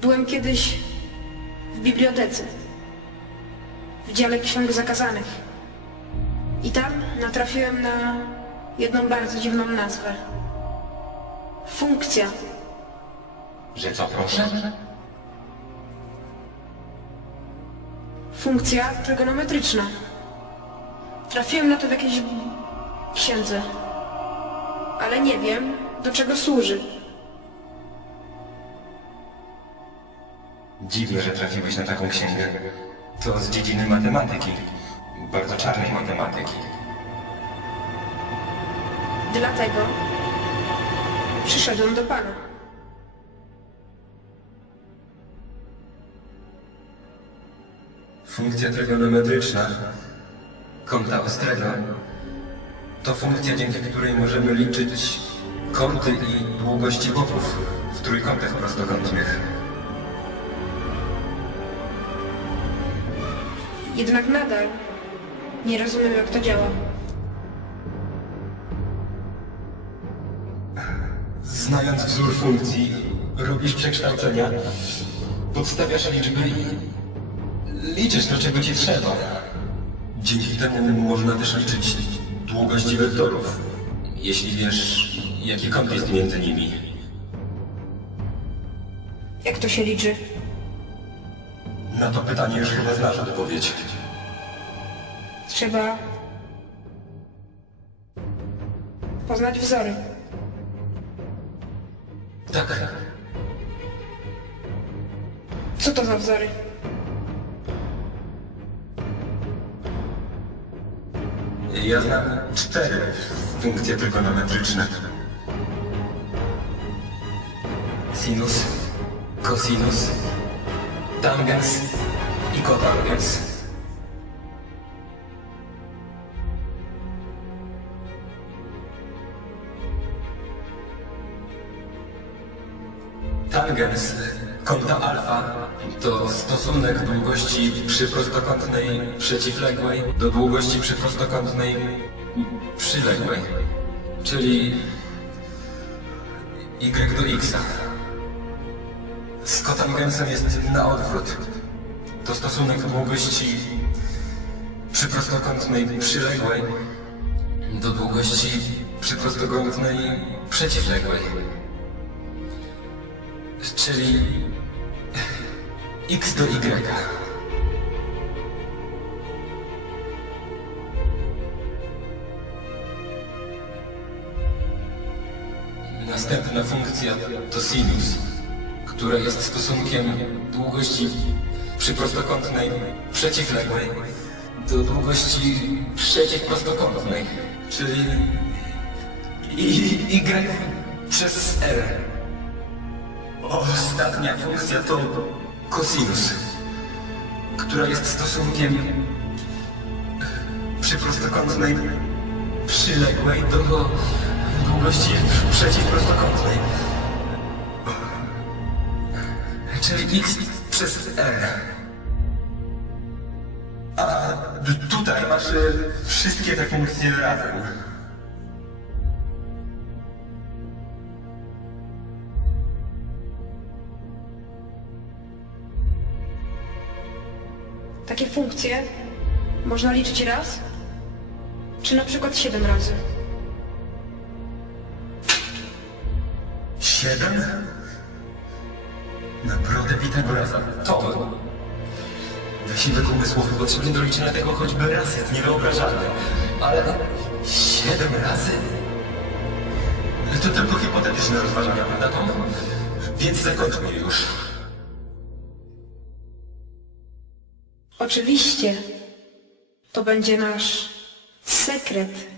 Byłem kiedyś w bibliotece, w dziale ksiąg zakazanych. I tam natrafiłem na jedną bardzo dziwną nazwę. Funkcja. Że co, proszę? Funkcja trygonometryczna. Trafiłem na to w jakiejś księdze. Ale nie wiem, do czego służy. Dziwne, że trafiłeś na taką księgę. To z dziedziny matematyki. Bardzo czarnej matematyki. Dlatego przyszedłem do pana. Funkcja trygonometryczna kąta ostrego to funkcja, dzięki której możemy liczyć kąty i długości boków w trójkątach prostokątnych. Jednak nadal nie rozumiem, jak to działa. Znając wzór funkcji, robisz przekształcenia, podstawiasz liczby i liczysz do czego ci trzeba. Dzięki temu można też liczyć długości wektorów, jeśli wiesz, jaki kąt jest między nimi. Jak to się liczy? Na to pytanie już chyba znasz odpowiedź. Trzeba poznać wzory. Tak, Co to za wzory? ja znam cztery funkcje trygonometryczne. Sinus, cosinus, tangens i kotangens. Tangens kąta alfa to stosunek długości przyprostokątnej przeciwległej do długości przyprostokątnej przyległej, czyli y do x. Z kotangensem jest na odwrót. To stosunek długości przyprostokątnej przyległej do długości przyprostokątnej przeciwległej. Czyli x do y. Następna funkcja to sinus, która jest stosunkiem długości przyprostokątnej przeciwległej do długości przeciwprostokątnej, czyli y, przez r. Ostatnia funkcja to cosinus, która jest stosunkiem przyprostokątnej przyległej do długości przeciwprostokątnej. Czyli x przez r. A tutaj masz e, wszystkie te funkcje razem. Takie funkcje można liczyć raz, czy na przykład siedem razy. Siedem? Na brodę Pitagorasa. To wysiłek umysłowy potrzebny do liczenia tego choćby raz jest niewyobrażalny. Ale siedem razy? To tylko hipotetyczne rozważania, prawda Tom? Więc zakończmy już. Oczywiście to będzie nasz sekret.